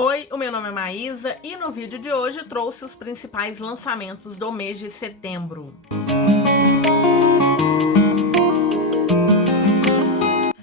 Oi, o meu nome é Maísa e no vídeo de hoje trouxe os principais lançamentos do mês de setembro.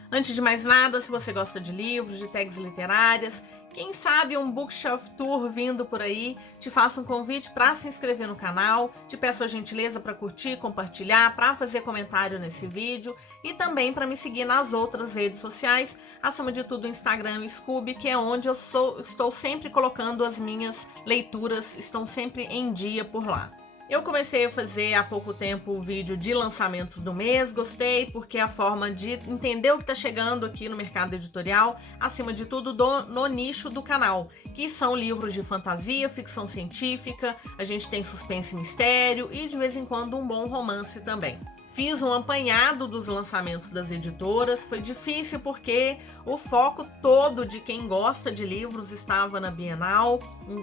Antes de mais nada, se você gosta de livros, de tags literárias, quem sabe um bookshelf tour vindo por aí, te faço um convite para se inscrever no canal, te peço a gentileza para curtir, compartilhar, para fazer comentário nesse vídeo e também para me seguir nas outras redes sociais, acima de tudo o Instagram e o Scoob, que é onde estou sempre colocando as minhas leituras, estão sempre em dia por lá. Eu comecei a fazer há pouco tempo o vídeo de lançamentos do mês, gostei porque é a forma de entender o que está chegando aqui no mercado editorial, acima de tudo no nicho do canal, que são livros de fantasia, ficção científica, a gente tem suspense e mistério e de vez em quando um bom romance também. Fiz um apanhado dos lançamentos das editoras, foi difícil porque o foco todo de quem gosta de livros estava na Bienal.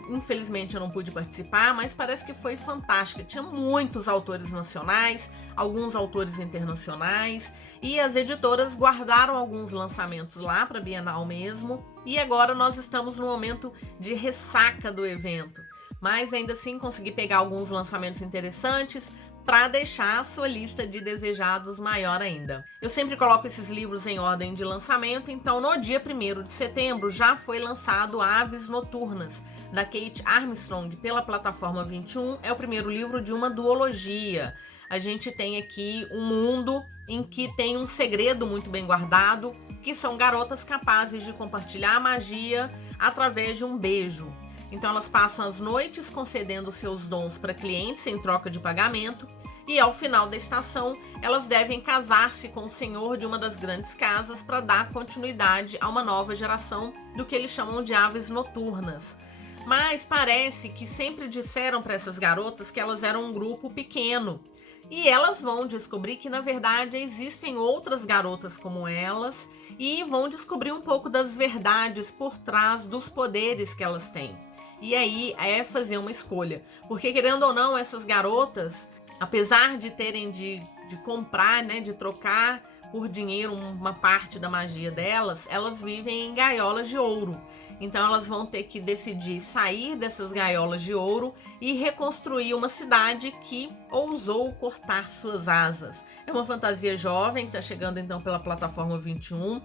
Infelizmente eu não pude participar, mas parece que foi fantástica. Tinha muitos autores nacionais, alguns autores internacionais e as editoras guardaram alguns lançamentos lá para a Bienal mesmo. E agora nós estamos no momento de ressaca do evento, mas ainda assim consegui pegar alguns lançamentos interessantes para deixar a sua lista de desejados maior ainda. Eu sempre coloco esses livros em ordem de lançamento, então no dia 1º de setembro já foi lançado Aves Noturnas, da Kate Armstrong, pela plataforma 21, é o primeiro livro de uma duologia. A gente tem aqui um mundo em que tem um segredo muito bem guardado, que são garotas capazes de compartilhar a magia através de um beijo. Então elas passam as noites concedendo seus dons para clientes em troca de pagamento e ao final da estação elas devem casar-se com o senhor de uma das grandes casas para dar continuidade a uma nova geração do que eles chamam de aves noturnas. Mas parece que sempre disseram para essas garotas que elas eram um grupo pequeno e elas vão descobrir que na verdade existem outras garotas como elas e vão descobrir um pouco das verdades por trás dos poderes que elas têm. E aí é fazer uma escolha, porque querendo ou não, essas garotas, apesar de terem de comprar, né, de trocar por dinheiro uma parte da magia delas, elas vivem em gaiolas de ouro. Então elas vão ter que decidir sair dessas gaiolas de ouro e reconstruir uma cidade que ousou cortar suas asas. É uma fantasia jovem, que está chegando então pela plataforma 21,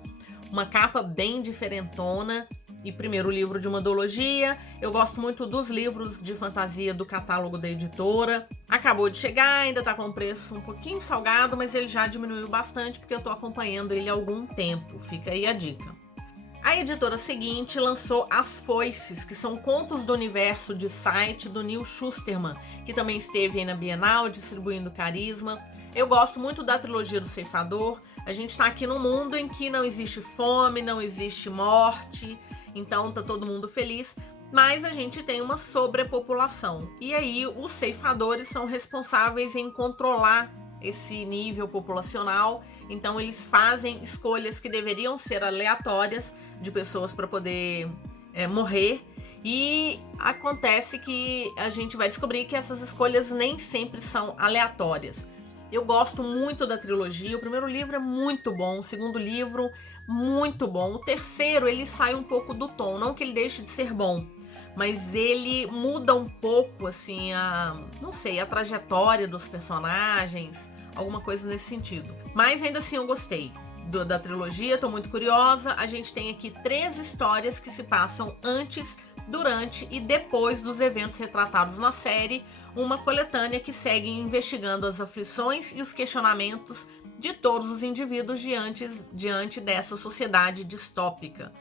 uma capa bem diferentona, e primeiro livro de uma duologia. Eu gosto muito dos livros de fantasia do catálogo da editora. Acabou de chegar, ainda tá com um preço um pouquinho salgado, mas ele já diminuiu bastante porque eu tô acompanhando ele há algum tempo. Fica aí a dica. A editora seguinte lançou As Foices, que são contos do universo de Sight do Neil Shusterman, que também esteve aí na Bienal distribuindo Carisma. Eu gosto muito da trilogia do Ceifador. A gente tá aqui num mundo em que não existe fome, não existe morte, então tá todo mundo feliz, mas a gente tem uma sobrepopulação. E aí os ceifadores são responsáveis em controlar esse nível populacional, então eles fazem escolhas que deveriam ser aleatórias de pessoas para poder morrer, e acontece que a gente vai descobrir que essas escolhas nem sempre são aleatórias. Eu gosto muito da trilogia, o primeiro livro é muito bom, o segundo livro muito bom, o terceiro ele sai um pouco do tom, não que ele deixe de ser bom, mas ele muda um pouco assim não sei, a trajetória dos personagens, alguma coisa nesse sentido. Mas ainda assim eu gostei da trilogia, tô muito curiosa. A gente tem aqui 3 histórias que se passam antes, durante e depois dos eventos retratados na série, uma coletânea que segue investigando as aflições e os questionamentos de todos os indivíduos diante dessa sociedade distópica.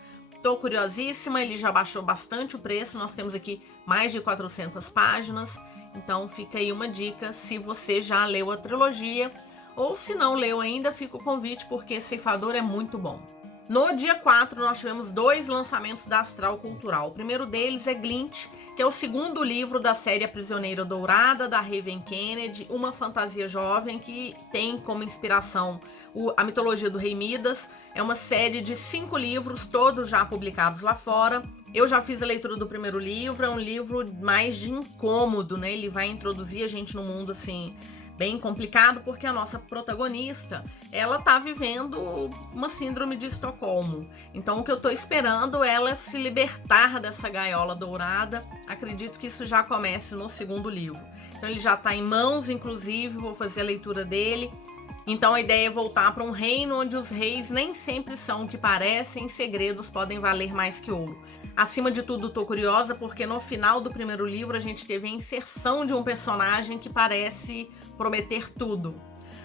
Tô curiosíssima, ele já baixou bastante o preço, nós temos aqui mais de 400 páginas, então fica aí uma dica se você já leu a trilogia, ou se não leu ainda, fica o convite porque Ceifador é muito bom. No dia 4 nós tivemos 2 lançamentos da Astral Cultural. O primeiro deles é Glint, que é o segundo livro da série A Prisioneira Dourada, da Raven Kennedy, uma fantasia jovem que tem como inspiração a mitologia do Rei Midas. É uma série de 5 livros, todos já publicados lá fora. Eu já fiz a leitura do primeiro livro, é um livro mais de incômodo, né? Ele vai introduzir a gente no mundo assim bem complicado porque a nossa protagonista, ela tá vivendo uma síndrome de Estocolmo. Então o que eu tô esperando é ela se libertar dessa gaiola dourada. Acredito que isso já comece no segundo livro. Então ele já tá em mãos, inclusive, vou fazer a leitura dele. Então a ideia é voltar para um reino onde os reis nem sempre são o que parecem, segredos podem valer mais que ouro. Acima de tudo, tô curiosa porque no final do primeiro livro a gente teve a inserção de um personagem que parece prometer tudo.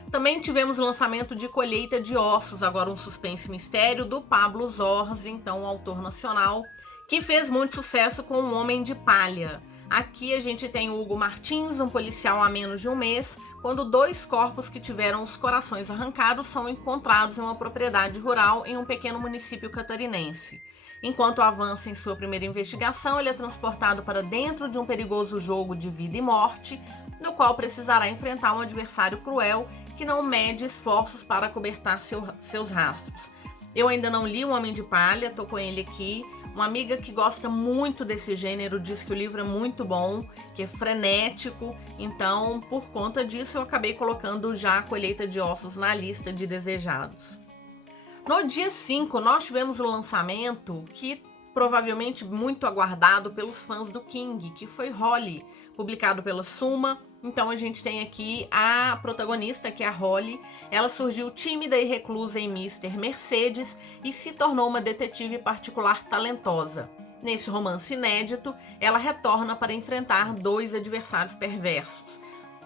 Também tivemos o lançamento de Colheita de Ossos, agora um suspense mistério, do Pablo Zorzi, então um autor nacional, que fez muito sucesso com O Homem de Palha. Aqui a gente tem o Hugo Martins, um policial há menos de um mês, quando 2 corpos que tiveram os corações arrancados são encontrados em uma propriedade rural em um pequeno município catarinense. Enquanto avança em sua primeira investigação, ele é transportado para dentro de um perigoso jogo de vida e morte, no qual precisará enfrentar um adversário cruel que não mede esforços para cobertar seus rastros. Eu ainda não li O Homem de Palha, tô com ele aqui. Uma amiga que gosta muito desse gênero diz que o livro é muito bom, que é frenético, então por conta disso eu acabei colocando já a Colheita de Ossos na lista de desejados. No dia 5, nós tivemos o lançamento que provavelmente muito aguardado pelos fãs do King, que foi Holly, publicado pela Suma. Então a gente tem aqui a protagonista, que é a Holly. Ela surgiu tímida e reclusa em Mr. Mercedes e se tornou uma detetive particular talentosa. Nesse romance inédito, ela retorna para enfrentar 2 adversários perversos.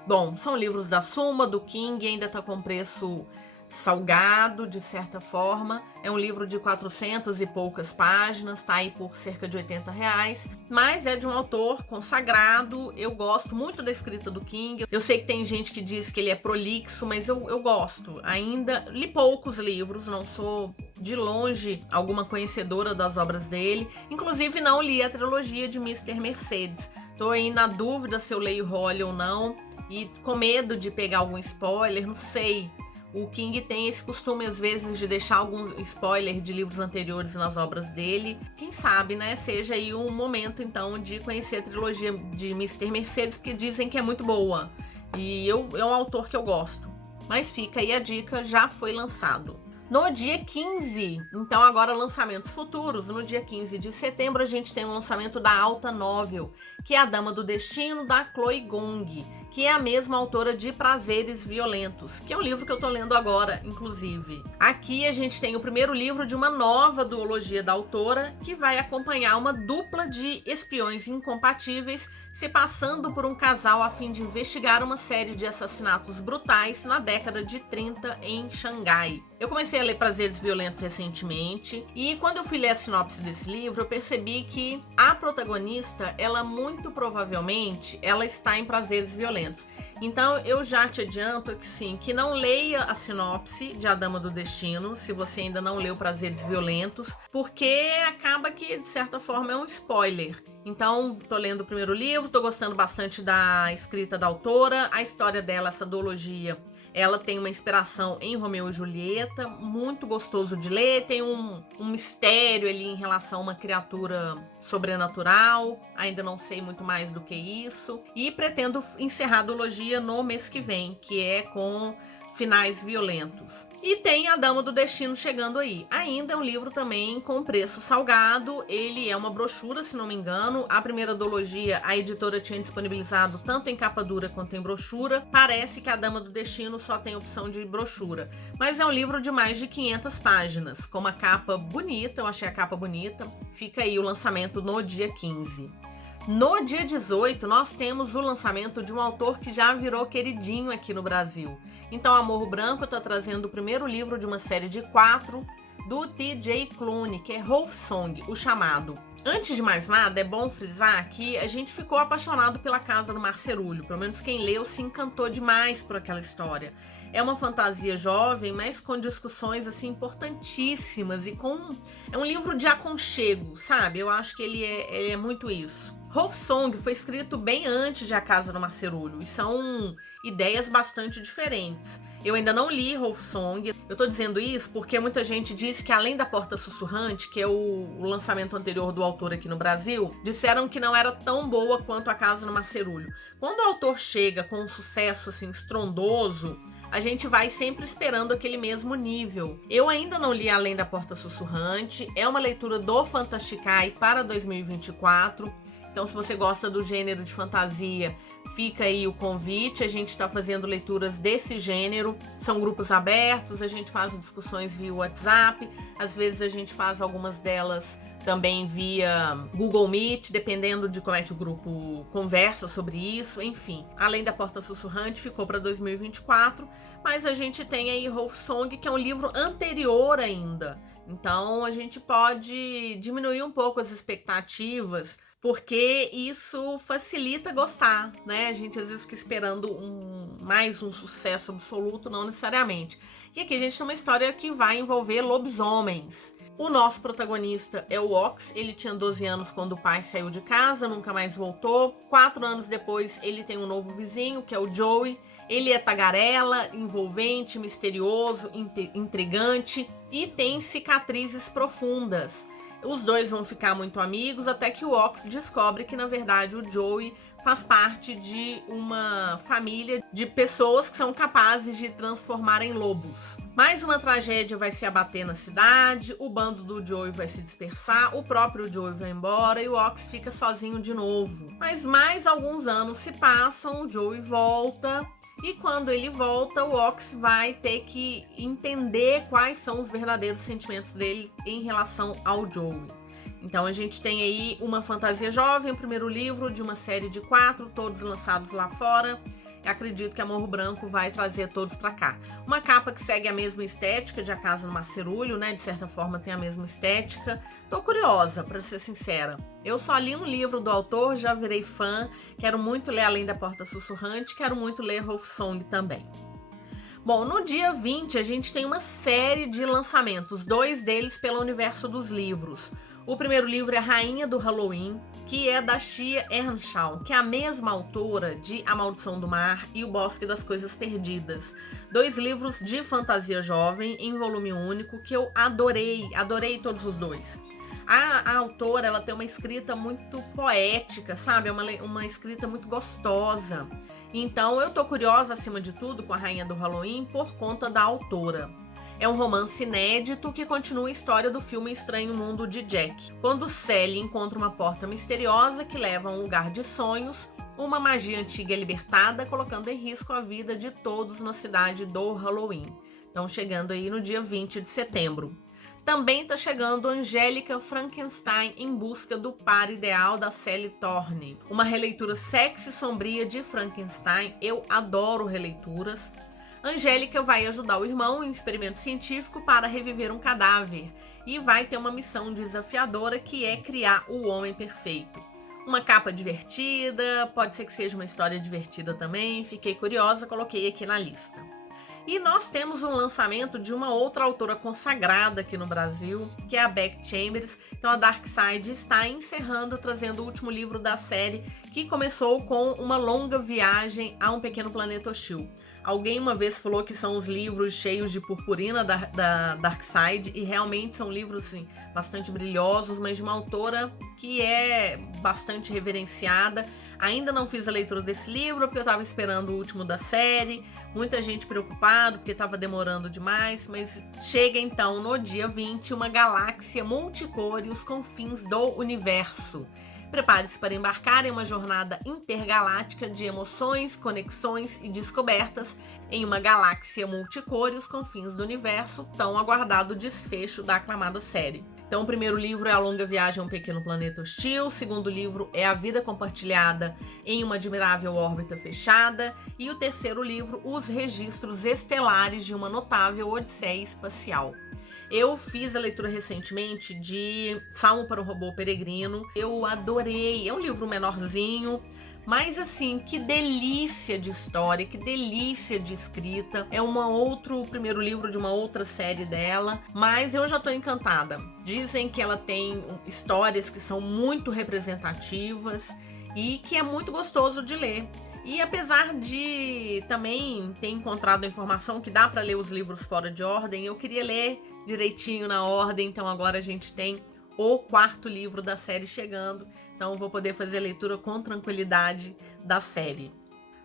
Bom, são livros da Suma, do King, ainda está com preço salgado, de certa forma. É um livro de 400 e poucas páginas, tá aí por cerca de R$80, mas é de um autor consagrado. Eu gosto muito da escrita do King. Eu sei que tem gente que diz que ele é prolixo, mas eu gosto. Ainda li poucos livros, não sou de longe alguma conhecedora das obras dele. Inclusive não li a trilogia de Mr. Mercedes. Tô aí na dúvida se eu leio Holly ou não, e com medo de pegar algum spoiler, não sei. O King tem esse costume, às vezes, de deixar algum spoiler de livros anteriores nas obras dele. Quem sabe, né? Seja aí um momento, então, de conhecer a trilogia de Mr. Mercedes, porque dizem que é muito boa. E é um autor que eu gosto. Mas fica aí a dica, já foi lançado. No dia 15, então agora lançamentos futuros. No dia 15 de setembro a gente tem o lançamento da Alta Novel, que é A Dama do Destino, da Chloe Gong, que é a mesma autora de Prazeres Violentos, que é o livro que eu tô lendo agora, inclusive. Aqui a gente tem o primeiro livro de uma nova duologia da autora, que vai acompanhar uma dupla de espiões incompatíveis se passando por um casal a fim de investigar uma série de assassinatos brutais na década de 30 em Xangai. Eu comecei a ler Prazeres Violentos recentemente e quando eu fui ler a sinopse desse livro, eu percebi que a protagonista, ela muito provavelmente, ela está em Prazeres Violentos. Então eu já te adianto que sim, que não leia a sinopse de A Dama do Destino, se você ainda não leu Prazeres Violentos, porque acaba que, de certa forma, é um spoiler. Então, tô lendo o primeiro livro, tô gostando bastante da escrita da autora, a história dela, essa duologia, ela tem uma inspiração em Romeu e Julieta, muito gostoso de ler, tem um mistério ali em relação a uma criatura sobrenatural, ainda não sei muito mais do que isso, e pretendo encerrar a duologia no mês que vem, que é com finais violentos. E tem A Dama do Destino chegando aí. Ainda é um livro também com preço salgado, ele é uma brochura, se não me engano. A primeira duologia a editora tinha disponibilizado tanto em capa dura quanto em brochura. Parece que A Dama do Destino só tem opção de brochura, mas é um livro de mais de 500 páginas, com uma capa bonita, eu achei a capa bonita. Fica aí o lançamento no dia 15. No dia 18, nós temos o lançamento de um autor que já virou queridinho aqui no Brasil. Então, Amor Branco está trazendo o primeiro livro de uma série de 4 do T.J. Klune, que é Wolf Song, O Chamado. Antes de mais nada, é bom frisar que a gente ficou apaixonado pela Casa do Marcerulho. Pelo menos quem leu se encantou demais por aquela história. É uma fantasia jovem, mas com discussões assim importantíssimas e é um livro de aconchego, sabe? Eu acho que ele é muito isso. Wolf Song foi escrito bem antes de A Casa no Marcerulho e são ideias bastante diferentes. Eu ainda não li Wolf Song. Eu tô dizendo isso porque muita gente diz que Além da Porta Sussurrante, que é o lançamento anterior do autor aqui no Brasil, disseram que não era tão boa quanto A Casa no Marcerulho. Quando o autor chega com um sucesso assim estrondoso, a gente vai sempre esperando aquele mesmo nível. Eu ainda não li Além da Porta Sussurrante, é uma leitura do Fantasticai para 2024. Então, se você gosta do gênero de fantasia, fica aí o convite. A gente está fazendo leituras desse gênero. São grupos abertos, a gente faz discussões via WhatsApp. Às vezes a gente faz algumas delas também via Google Meet, dependendo de como é que o grupo conversa sobre isso. Enfim, Além da Porta Sussurrante ficou para 2024, mas a gente tem aí Wolf Song, que é um livro anterior ainda. Então, a gente pode diminuir um pouco as expectativas, porque isso facilita gostar, né? A gente às vezes fica esperando mais um sucesso absoluto, não necessariamente. E aqui a gente tem uma história que vai envolver lobisomens. O nosso protagonista é o Ox, ele tinha 12 anos quando o pai saiu de casa, nunca mais voltou. 4 anos depois ele tem um novo vizinho, que é o Joey. Ele é tagarela, envolvente, misterioso, intrigante e tem cicatrizes profundas. Os dois vão ficar muito amigos até que o Ox descobre que, na verdade, o Joey faz parte de uma família de pessoas que são capazes de transformar em lobos. Mais uma tragédia vai se abater na cidade, o bando do Joey vai se dispersar, o próprio Joey vai embora e o Ox fica sozinho de novo. Mas mais alguns anos se passam, o Joey volta. E quando ele volta, o Ox vai ter que entender quais são os verdadeiros sentimentos dele em relação ao Joey. Então a gente tem aí uma fantasia jovem, o primeiro livro de uma série de 4, todos lançados lá fora. Eu acredito que a Morro Branco vai trazer todos pra cá. Uma capa que segue a mesma estética de A Casa no Marcerulho, né? De certa forma tem a mesma estética. Tô curiosa, pra ser sincera. Eu só li um livro do autor, já virei fã. Quero muito ler Além da Porta Sussurrante, quero muito ler Wolf Song também. Bom, no dia 20 a gente tem uma série de lançamentos, 2 deles pelo universo dos livros. O primeiro livro é Rainha do Halloween, que é da Shia Earnshaw, que é a mesma autora de A Maldição do Mar e O Bosque das Coisas Perdidas. 2 livros de fantasia jovem em volume único que eu adorei todos os 2. A autora, ela tem uma escrita muito poética, sabe? É uma escrita muito gostosa. Então eu tô curiosa, acima de tudo, com a Rainha do Halloween por conta da autora. É um romance inédito que continua a história do filme Estranho Mundo de Jack. Quando Sally encontra uma porta misteriosa que leva a um lugar de sonhos, uma magia antiga é libertada, colocando em risco a vida de todos na cidade do Halloween. Então, chegando aí no dia 20 de setembro. Também está chegando Angélica Frankenstein em busca do par ideal da Sally Thorne. Uma releitura sexy e sombria de Frankenstein. Eu adoro releituras. Angélica vai ajudar o irmão em um experimento científico para reviver um cadáver e vai ter uma missão desafiadora que é criar o homem perfeito. Uma capa divertida, pode ser que seja uma história divertida também, fiquei curiosa, coloquei aqui na lista. E nós temos um lançamento de uma outra autora consagrada aqui no Brasil, que é a Beck Chambers. Então a Dark Side está encerrando, trazendo o último livro da série, que começou com uma longa viagem a um pequeno planeta hostil. Alguém uma vez falou que são os livros cheios de purpurina da Dark Side, e realmente são livros assim, bastante brilhosos, mas de uma autora que é bastante reverenciada. Ainda não fiz a leitura desse livro porque eu estava esperando o último da série, muita gente preocupada porque estava demorando demais, mas chega então no dia 20 uma galáxia multicor e os confins do universo. Prepare-se para embarcar em uma jornada intergaláctica de emoções, conexões e descobertas em uma galáxia multicor e os confins do universo, tão aguardado desfecho da aclamada série. Então, o primeiro livro é A Longa Viagem a um Pequeno Planeta Hostil, o segundo livro é A Vida Compartilhada em uma Admirável Órbita Fechada, e o terceiro livro, Os Registros Estelares de uma Notável Odisseia Espacial. Eu fiz a leitura recentemente de Salmo para um Robô Peregrino, eu adorei, é um livro menorzinho, mas assim, que delícia de história, que delícia de escrita. É o primeiro livro de uma outra série dela, mas eu já tô encantada. Dizem que ela tem histórias que são muito representativas e que é muito gostoso de ler. E apesar de também ter encontrado a informação que dá para ler os livros fora de ordem, eu queria ler direitinho na ordem, então agora a gente tem o 4º livro da série chegando, então eu vou poder fazer a leitura com tranquilidade da série.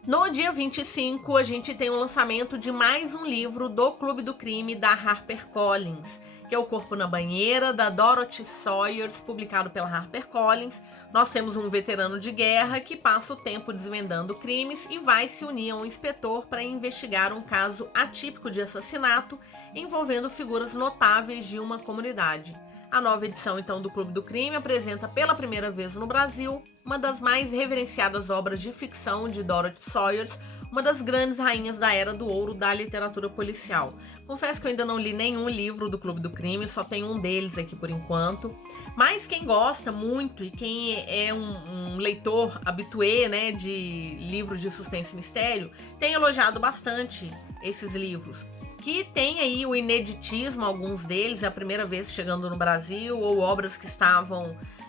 No dia 25, a gente tem o lançamento de mais um livro do Clube do Crime da HarperCollins, que é O Corpo na Banheira, da Dorothy Sayers, publicado pela HarperCollins. Nós temos um veterano de guerra que passa o tempo desvendando crimes e vai se unir a um inspetor para investigar um caso atípico de assassinato envolvendo figuras notáveis de uma comunidade. A nova edição, então, do Clube do Crime apresenta pela primeira vez no Brasil uma das mais reverenciadas obras de ficção de Dorothy Sayers, uma das grandes rainhas da Era do Ouro da literatura policial. Confesso que eu ainda não li nenhum livro do Clube do Crime, só tenho um deles aqui por enquanto. Mas quem gosta muito e quem é um leitor habitué, né, de livros de suspense e mistério, tem elogiado bastante esses livros, que tem aí o ineditismo, alguns deles, é a primeira vez chegando no Brasil, ou obras que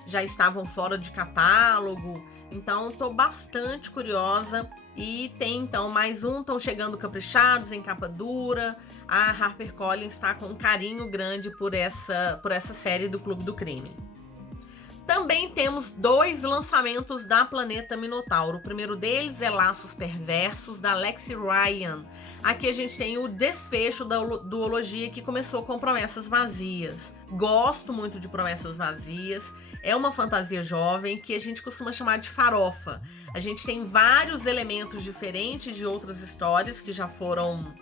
já estavam fora de catálogo. Então estou bastante curiosa. E tem então mais um, estão chegando caprichados, em capa dura. A HarperCollins está com um carinho grande por essa série do Clube do Crime. Também temos 2 lançamentos da Planeta Minotauro. O primeiro deles é Laços Perversos, da Lexi Ryan. Aqui a gente tem o desfecho da duologia que começou com Promessas Vazias. Gosto muito de Promessas Vazias. É uma fantasia jovem que a gente costuma chamar de farofa. A gente tem vários elementos diferentes de outras histórias que já foram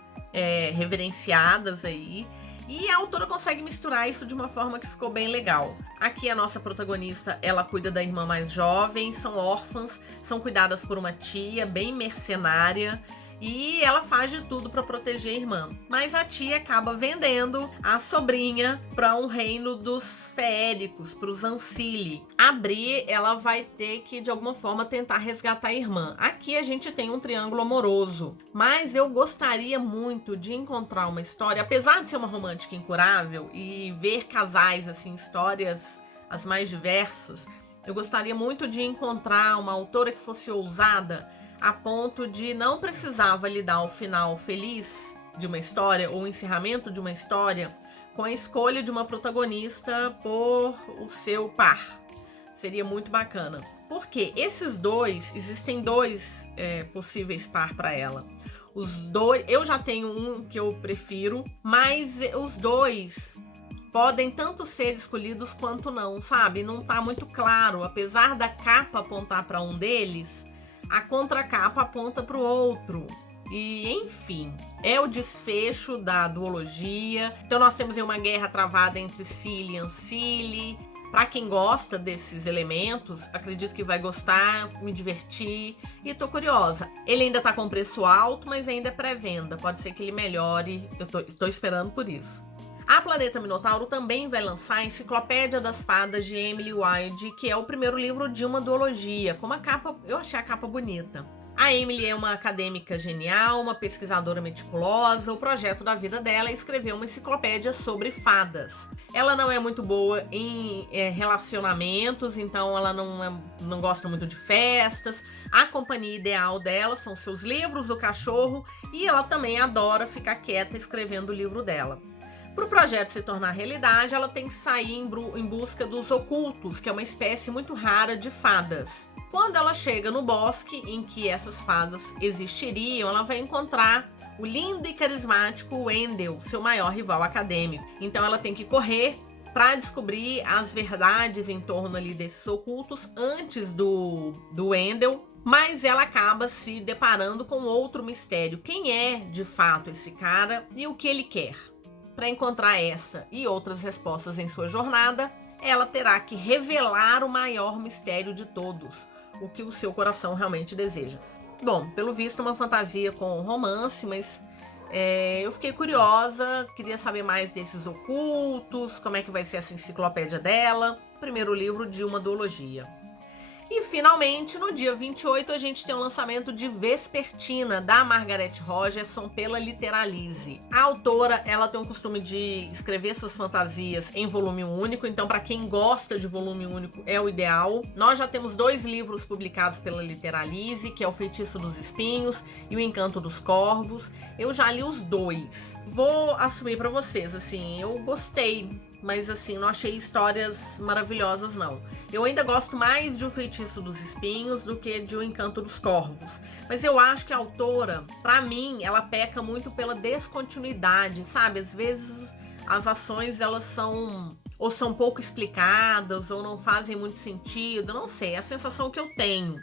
reverenciadas aí. E a autora consegue misturar isso de uma forma que ficou bem legal. Aqui a nossa protagonista, ela cuida da irmã mais jovem, são órfãs, são cuidadas por uma tia bem mercenária e ela faz de tudo para proteger a irmã. Mas a tia acaba vendendo a sobrinha para um reino dos feéricos, para os Ancili. A Bri, ela vai ter que de alguma forma tentar resgatar a irmã. Aqui a gente tem um triângulo amoroso, mas eu gostaria muito de encontrar uma história, apesar de ser uma romântica incurável e ver casais assim, histórias as mais diversas, eu gostaria muito de encontrar uma autora que fosse ousada a ponto de não precisar validar o final feliz de uma história ou o encerramento de uma história com a escolha de uma protagonista por o seu par. Seria muito bacana. Porque existem 2 possíveis par para ela. Os 2, eu já tenho um que eu prefiro, mas os 2 podem tanto ser escolhidos quanto não, sabe? Não tá muito claro, apesar da capa apontar para um deles, a contracapa aponta para o outro. E, enfim, é o desfecho da duologia. Então nós temos aí uma guerra travada entre Cilly e Ancili. Para quem gosta desses elementos, acredito que vai gostar, me divertir e tô curiosa. Ele ainda tá com preço alto, mas ainda é pré-venda. Pode ser que ele melhore, eu tô esperando por isso. A Planeta Minotauro também vai lançar a Enciclopédia das Fadas de Emily Wilde, que é o primeiro livro de uma duologia. Com uma capa, eu achei a capa bonita. A Emily é uma acadêmica genial, uma pesquisadora meticulosa. O projeto da vida dela é escrever uma enciclopédia sobre fadas. Ela não é muito boa em relacionamentos, então ela não gosta muito de festas. A companhia ideal dela são seus livros, o cachorro, e ela também adora ficar quieta escrevendo o livro dela. Para o projeto se tornar realidade, ela tem que sair em busca dos ocultos, que é uma espécie muito rara de fadas. Quando ela chega no bosque em que essas fadas existiriam, ela vai encontrar o lindo e carismático Wendell, seu maior rival acadêmico. Então ela tem que correr para descobrir as verdades em torno ali desses ocultos antes do Wendell, mas ela acaba se deparando com outro mistério. Quem é de fato esse cara e o que ele quer? Para encontrar essa e outras respostas em sua jornada, ela terá que revelar o maior mistério de todos, o que o seu coração realmente deseja. Bom, pelo visto, uma fantasia com romance, mas eu fiquei curiosa, queria saber mais desses ocultos, como é que vai ser essa enciclopédia dela. Primeiro livro de uma duologia. E finalmente, no dia 28, a gente tem o lançamento de Vespertina, da Margaret Rogerson, pela Literalize. A autora, ela tem o costume de escrever suas fantasias em volume único, então para quem gosta de volume único é o ideal. Nós já temos 2 livros publicados pela Literalize, que é O Feitiço dos Espinhos e O Encanto dos Corvos. Eu já li os 2. Vou assumir para vocês, assim, eu gostei, mas assim, não achei histórias maravilhosas, não. Eu ainda gosto mais de O Feitiço dos Espinhos do que de O Encanto dos Corvos. Mas eu acho que a autora, pra mim, ela peca muito pela descontinuidade, sabe? Às vezes as ações, elas são ou são pouco explicadas, ou não fazem muito sentido, não sei, é a sensação que eu tenho.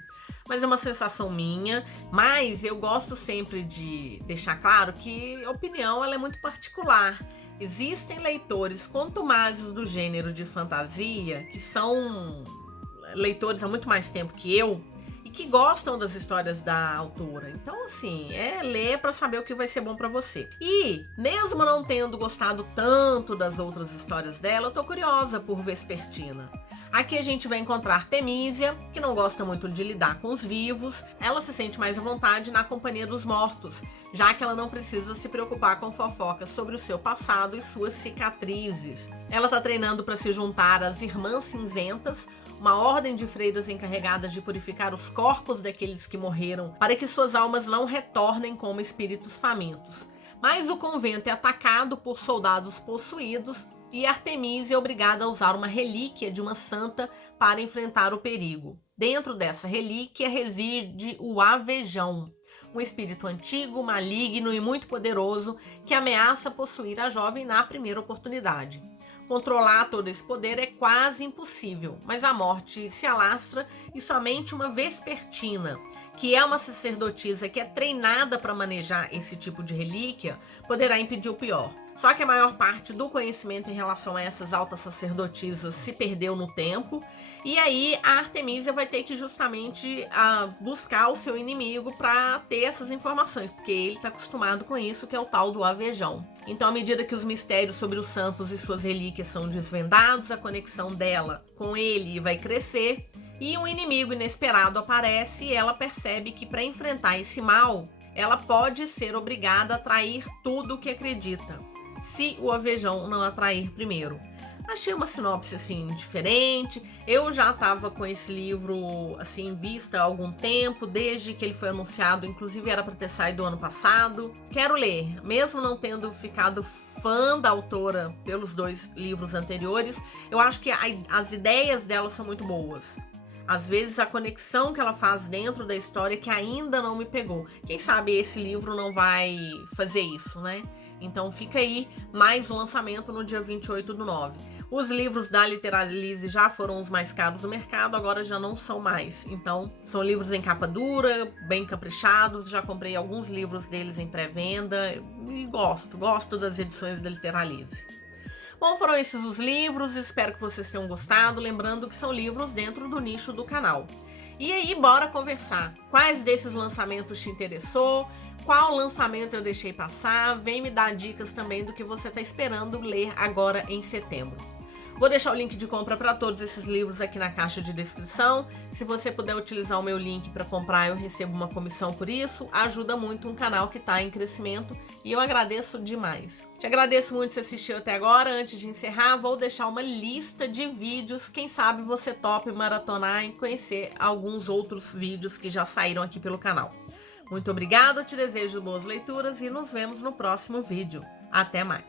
Mas é uma sensação minha, mas eu gosto sempre de deixar claro que a opinião, ela é muito particular. Existem leitores contumazes do gênero de fantasia, que são leitores há muito mais tempo que eu, e que gostam das histórias da autora. Então, assim, é ler para saber o que vai ser bom para você. E, mesmo não tendo gostado tanto das outras histórias dela, eu tô curiosa por Vespertina. Aqui a gente vai encontrar Temísia, que não gosta muito de lidar com os vivos. Ela se sente mais à vontade na companhia dos mortos, já que ela não precisa se preocupar com fofocas sobre o seu passado e suas cicatrizes. Ela tá treinando para se juntar às Irmãs Cinzentas, uma ordem de freiras encarregadas de purificar os corpos daqueles que morreram, para que suas almas não retornem como espíritos famintos. Mas o convento é atacado por soldados possuídos, e Artemisia é obrigada a usar uma relíquia de uma santa para enfrentar o perigo. Dentro dessa relíquia reside o Avejão, um espírito antigo, maligno e muito poderoso que ameaça possuir a jovem na primeira oportunidade. Controlar todo esse poder é quase impossível, mas a morte se alastra e somente uma Vespertina, que é uma sacerdotisa que é treinada para manejar esse tipo de relíquia, poderá impedir o pior. Só que a maior parte do conhecimento em relação a essas altas sacerdotisas se perdeu no tempo, e aí a Artemisia vai ter que justamente buscar o seu inimigo para ter essas informações, porque ele está acostumado com isso, que é o tal do Avejão. Então, à medida que os mistérios sobre os santos e suas relíquias são desvendados, a conexão dela com ele vai crescer, e um inimigo inesperado aparece e ela percebe que para enfrentar esse mal, ela pode ser obrigada a trair tudo o que acredita, se o Avejão não atrair primeiro. Achei uma sinopse assim diferente. Eu já estava com esse livro assim em vista há algum tempo, desde que ele foi anunciado, inclusive era para ter saído ano passado. Quero ler, mesmo não tendo ficado fã da autora pelos 2 livros anteriores. Eu acho que as ideias dela são muito boas. Às vezes a conexão que ela faz dentro da história que ainda não me pegou. Quem sabe esse livro não vai fazer isso, né? Então fica aí mais um lançamento no dia 28/9. Os livros da Literalize já foram os mais caros do mercado, agora já não são mais. Então são livros em capa dura, bem caprichados. Já comprei alguns livros deles em pré-venda e gosto das edições da Literalize. Bom, foram esses os livros, espero que vocês tenham gostado, lembrando que são livros dentro do nicho do canal. E aí, bora conversar. Quais desses lançamentos te interessou? Qual lançamento eu deixei passar? Vem me dar dicas também do que você está esperando ler agora em setembro. Vou deixar o link de compra para todos esses livros aqui na caixa de descrição. Se você puder utilizar o meu link para comprar, eu recebo uma comissão por isso. Ajuda muito um canal que está em crescimento e eu agradeço demais. Te agradeço muito se assistiu até agora. Antes de encerrar, vou deixar uma lista de vídeos. Quem sabe você tope maratonar e conhecer alguns outros vídeos que já saíram aqui pelo canal. Muito obrigada, te desejo boas leituras e nos vemos no próximo vídeo. Até mais!